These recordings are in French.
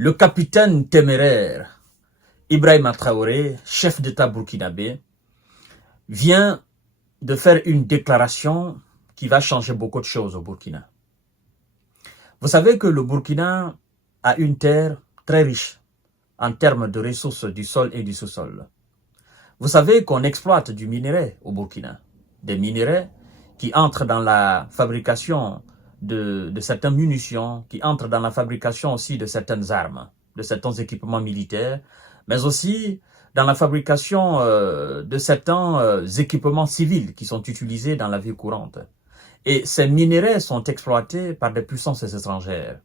Le capitaine téméraire Ibrahima Traoré, chef d'État burkinabé, vient de faire une déclaration qui va changer beaucoup de choses au Burkina. Vous savez que le Burkina a une terre très riche en termes de ressources du sol et du sous-sol. Vous savez qu'on exploite du minerai au Burkina, des minéraux qui entrent dans la fabrication de certaines munitions, qui entrent dans la fabrication aussi de certaines armes, de certains équipements militaires, mais aussi dans la fabrication de certains équipements civils qui sont utilisés dans la vie courante. Et ces minéraux sont exploités par des puissances étrangères.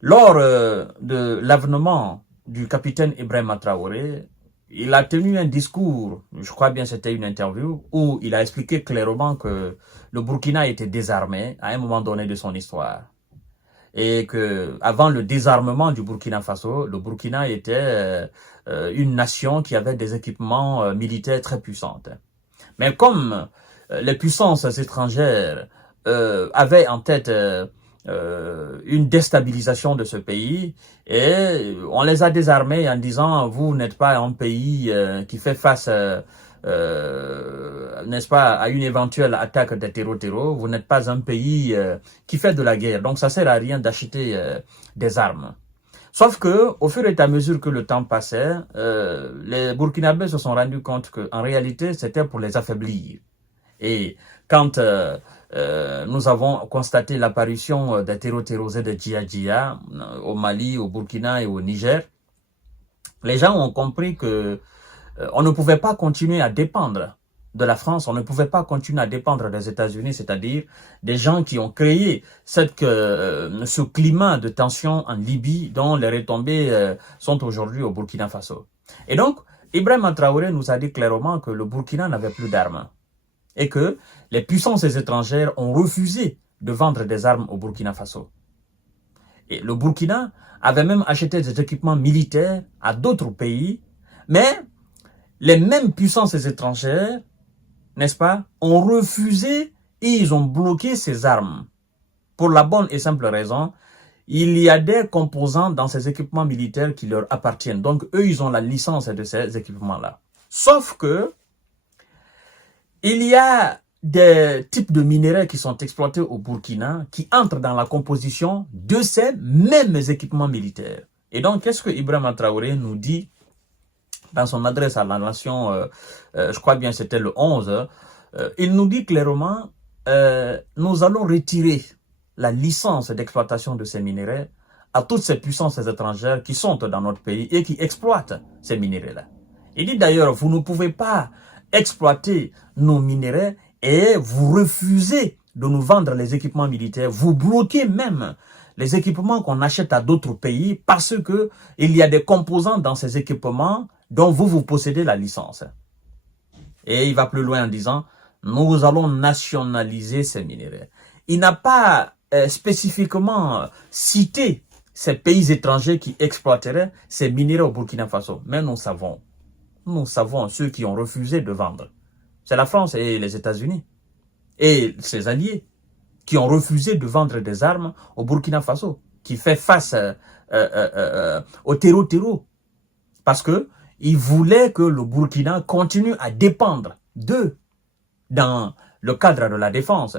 Lors de l'avènement du capitaine Ibrahima Traoré, il a tenu un discours, je crois bien c'était une interview, où il a expliqué clairement que le Burkina était désarmé à un moment donné de son histoire. Et que avant le désarmement du Burkina Faso, le Burkina était une nation qui avait des équipements militaires très puissants. Mais comme les puissances étrangères avaient en tête une déstabilisation de ce pays, et on les a désarmés en disant vous n'êtes pas un pays qui fait face n'est-ce pas, à une éventuelle attaque des terreaux, vous n'êtes pas un pays qui fait de la guerre, donc ça sert à rien d'acheter des armes. Sauf que, au fur et à mesure que le temps passait, les Burkinabés se sont rendus compte qu'en réalité, c'était pour les affaiblir. Et quand nous avons constaté l'apparition des terreaux et de djihadistes au Mali, au Burkina et au Niger, les gens ont compris que on ne pouvait pas continuer à dépendre de la France, on ne pouvait pas continuer à dépendre des États-Unis, c'est-à-dire des gens qui ont créé ce climat de tension en Libye dont les retombées sont aujourd'hui au Burkina Faso. Et donc, Ibrahima Traoré nous a dit clairement que le Burkina n'avait plus d'armes et que les puissances étrangères ont refusé de vendre des armes au Burkina Faso. Et le Burkina avait même acheté des équipements militaires à d'autres pays, mais les mêmes puissances étrangères, n'est-ce pas, ont refusé et ils ont bloqué ces armes. Pour la bonne et simple raison, il y a des composants dans ces équipements militaires qui leur appartiennent. Donc, eux, ils ont la licence de ces équipements-là. Sauf que, il y a des types de minéraux qui sont exploités au Burkina qui entrent dans la composition de ces mêmes équipements militaires. Et donc, qu'est-ce que Ibrahima Traoré nous dit dans son adresse à la nation, je crois bien c'était le 11, il nous dit clairement, nous allons retirer la licence d'exploitation de ces minéraux à toutes ces puissances étrangères qui sont dans notre pays et qui exploitent ces minéraux-là. Il dit d'ailleurs, vous ne pouvez pas exploiter nos minéraux et vous refusez de nous vendre les équipements militaires, vous bloquez même les équipements qu'on achète à d'autres pays parce que il y a des composants dans ces équipements dont vous possédez la licence. Et il va plus loin en disant, nous allons nationaliser ces minéraux. Il n'a pas spécifiquement cité ces pays étrangers qui exploiteraient ces minéraux au Burkina Faso. Mais nous savons ceux qui ont refusé de vendre. C'est la France et les États-Unis et ses alliés qui ont refusé de vendre des armes au Burkina Faso, qui fait face au terreau. Parce que ils voulaient que le Burkina continue à dépendre d'eux dans le cadre de la défense,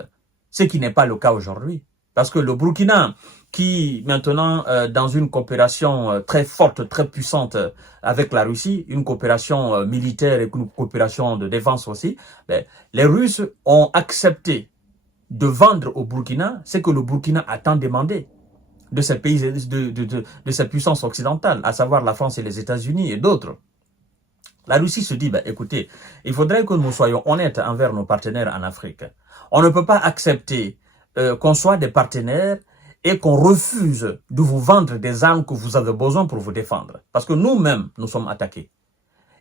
ce qui n'est pas le cas aujourd'hui. Parce que le Burkina, qui maintenant, dans une coopération très forte, très puissante avec la Russie, une coopération militaire et une coopération de défense aussi, les Russes ont accepté de vendre au Burkina ce que le Burkina a tant demandé de ces pays, de ces puissances occidentales, à savoir la France et les États-Unis et d'autres. La Russie se dit, écoutez, il faudrait que nous soyons honnêtes envers nos partenaires en Afrique. On ne peut pas accepter qu'on soit des partenaires et qu'on refuse de vous vendre des armes que vous avez besoin pour vous défendre. Parce que nous-mêmes, nous sommes attaqués.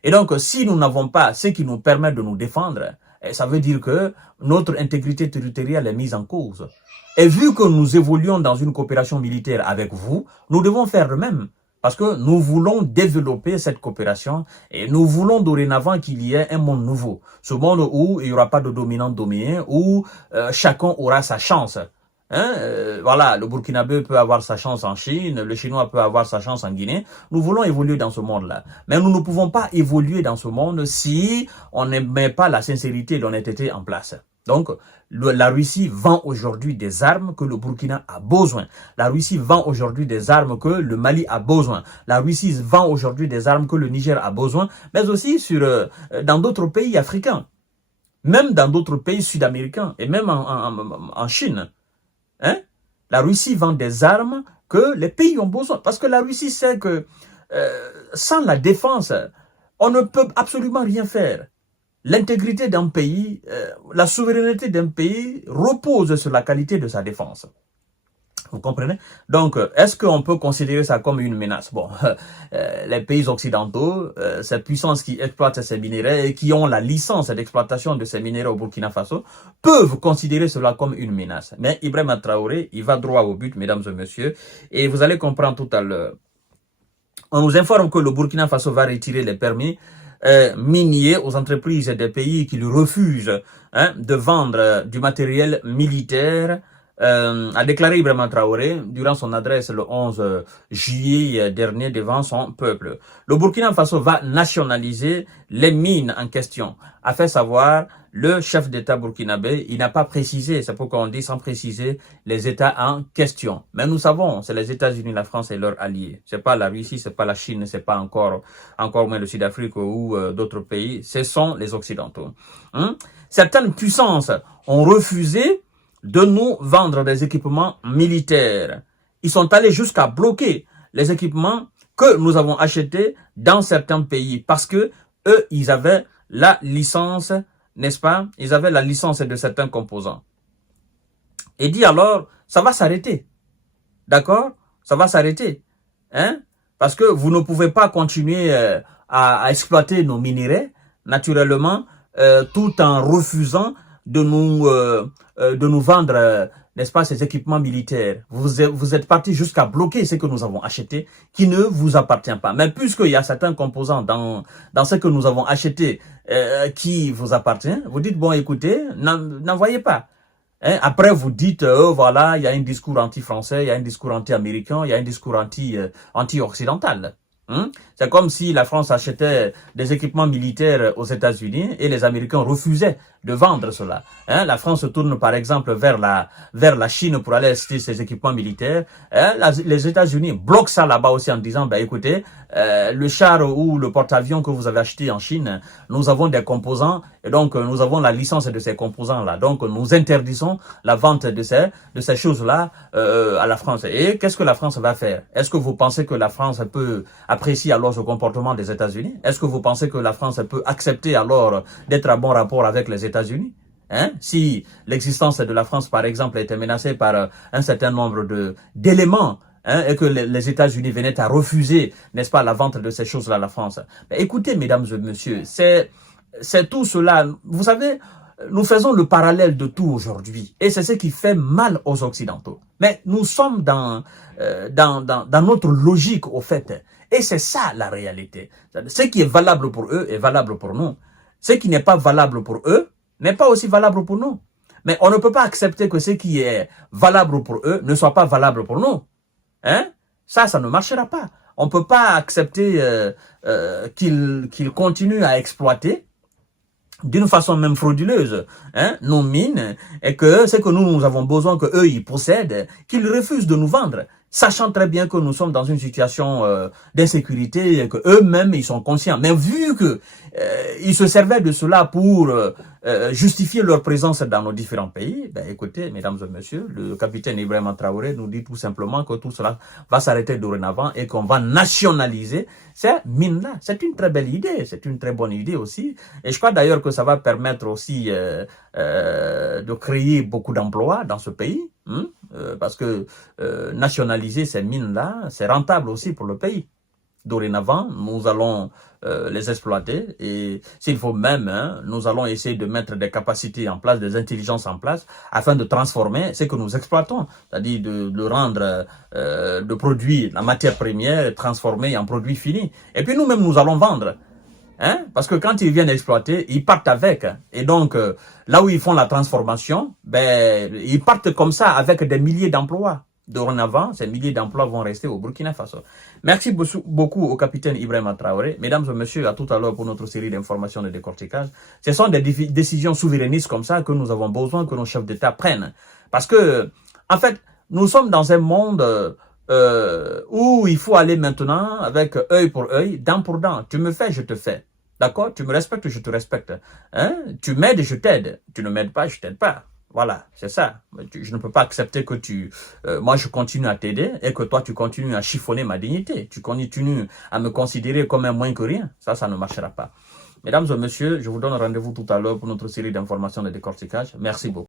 Et donc, si nous n'avons pas ce qui nous permet de nous défendre, ça veut dire que notre intégrité territoriale est mise en cause. Et vu que nous évoluons dans une coopération militaire avec vous, nous devons faire de même. Parce que nous voulons développer cette coopération et nous voulons dorénavant qu'il y ait un monde nouveau. Ce monde où il n'y aura pas de dominant-dominé, où chacun aura sa chance Hein, voilà, le Burkinabé peut avoir sa chance en Chine, le Chinois peut avoir sa chance en Guinée. Nous voulons évoluer dans ce monde-là. Mais nous ne pouvons pas évoluer dans ce monde si on ne met pas la sincérité et l'honnêteté en place. Donc, la Russie vend aujourd'hui des armes que le Burkina a besoin. La Russie vend aujourd'hui des armes que le Mali a besoin. La Russie vend aujourd'hui des armes que le Niger a besoin, mais aussi dans d'autres pays africains, même dans d'autres pays sud-américains et même en Chine. Hein? La Russie vend des armes que les pays ont besoin. Parce que la Russie sait que sans la défense, on ne peut absolument rien faire. L'intégrité d'un pays, la souveraineté d'un pays repose sur la qualité de sa défense. Vous comprenez? Donc, est-ce qu'on peut considérer ça comme une menace? Bon, les pays occidentaux, ces puissances qui exploitent ces minéraux et qui ont la licence d'exploitation de ces minéraux au Burkina Faso, peuvent considérer cela comme une menace. Mais Ibrahima Traoré, il va droit au but, mesdames et messieurs, et vous allez comprendre tout à l'heure. On nous informe que le Burkina Faso va retirer les permis miniers aux entreprises des pays qui lui refusent de vendre du matériel militaire, a déclaré Ibrahima Traoré durant son adresse le 11 juillet dernier devant son peuple. Le Burkina Faso va nationaliser les mines en question, a fait savoir le chef d'État burkinabé. Il n'a pas précisé, c'est pourquoi on dit sans préciser les États en question. Mais nous savons, c'est les États-Unis, la France et leurs alliés. C'est pas la Russie, c'est pas la Chine, c'est pas encore moins le Sud-Afrique ou d'autres pays. Ce sont les Occidentaux. Certaines puissances ont refusé de nous vendre des équipements militaires. Ils sont allés jusqu'à bloquer les équipements que nous avons achetés dans certains pays parce que eux, ils avaient la licence, n'est-ce pas? Ils avaient la licence de certains composants. Et dit alors, ça va s'arrêter. D'accord? Ça va s'arrêter. Hein? Parce que vous ne pouvez pas continuer à exploiter nos minéraux, naturellement, tout en refusant de nous vendre, n'est-ce pas, ces équipements militaires. Vous êtes parti jusqu'à bloquer ce que nous avons acheté, qui ne vous appartient pas. Mais puisqu'il y a certains composants dans ce que nous avons acheté qui vous appartient, vous dites, bon, écoutez, n'envoyez pas. Hein? Après, vous dites, voilà, il y a un discours anti-français, il y a un discours anti-américain, il y a un discours anti-occidental. C'est comme si la France achetait des équipements militaires aux États-Unis et les Américains refusaient de vendre cela. La France se tourne par exemple vers la Chine pour aller acheter ses équipements militaires. Les États-Unis bloquent ça là-bas aussi en disant, ben écoutez, le char ou le porte-avions que vous avez acheté en Chine, nous avons des composants et donc nous avons la licence de ces composants-là. Donc nous interdisons la vente de ces choses-là à la France. Et qu'est-ce que la France va faire? Est-ce que vous pensez que la France peut apprécier alors ce comportement des États-Unis? Est-ce que vous pensez que la France peut accepter alors d'être à bon rapport avec les États-Unis? Si l'existence de la France, par exemple, était menacée par un certain nombre d'éléments, et que les États-Unis venaient à refuser, n'est-ce pas, la vente de ces choses-là à la France. Mais écoutez, mesdames et messieurs, c'est tout cela. Vous savez, nous faisons le parallèle de tout aujourd'hui. Et c'est ce qui fait mal aux Occidentaux. Mais nous sommes dans notre logique, au fait. Et c'est ça la réalité. Ce qui est valable pour eux est valable pour nous. Ce qui n'est pas valable pour eux n'est pas aussi valable pour nous. Mais on ne peut pas accepter que ce qui est valable pour eux ne soit pas valable pour nous. Ça ne marchera pas. On ne peut pas accepter qu'ils continuent à exploiter d'une façon même frauduleuse, nos mines, et que c'est que nous avons besoin que eux ils possèdent, qu'ils refusent de nous vendre, sachant très bien que nous sommes dans une situation d'insécurité et que eux-mêmes ils sont conscients. Mais vu que ils se servaient de cela pour justifier leur présence dans nos différents pays, ben écoutez, mesdames et messieurs, le capitaine Ibrahima Traoré nous dit tout simplement que tout cela va s'arrêter dorénavant et qu'on va nationaliser ces mines-là. C'est une très belle idée, c'est une très bonne idée aussi. Et je crois d'ailleurs que ça va permettre aussi de créer beaucoup d'emplois dans ce pays, parce que nationaliser ces mines-là, c'est rentable aussi pour le pays. Dorénavant, nous allons les exploiter et s'il faut même, nous allons essayer de mettre des capacités en place, des intelligences en place afin de transformer ce que nous exploitons, c'est-à-dire de rendre, de produire la matière première transformée en produit fini. Et puis nous-mêmes, nous allons vendre. Hein? Parce que quand ils viennent exploiter, ils partent avec. Et donc, là où ils font la transformation, ben, ils partent comme ça avec des milliers d'emplois. Dorénavant, ces milliers d'emplois vont rester au Burkina Faso. Merci beaucoup au capitaine Ibrahima Traoré. Mesdames et messieurs, à tout à l'heure pour notre série d'informations de décortiquage. Ce sont des décisions souverainistes comme ça que nous avons besoin que nos chefs d'État prennent. Parce que, en fait, nous sommes dans un monde où il faut aller maintenant avec œil pour œil, dent pour dent. Tu me fais, je te fais. D'accord? Tu me respectes, je te respecte. Hein? Tu m'aides, je t'aide. Tu ne m'aides pas, je t'aide pas. Voilà, c'est ça. Je ne peux pas accepter que moi je continue à t'aider et que toi tu continues à chiffonner ma dignité. Tu continues à me considérer comme un moins que rien. Ça ne marchera pas. Mesdames et messieurs, je vous donne rendez-vous tout à l'heure pour notre série d'informations de décortiquage. Merci beaucoup.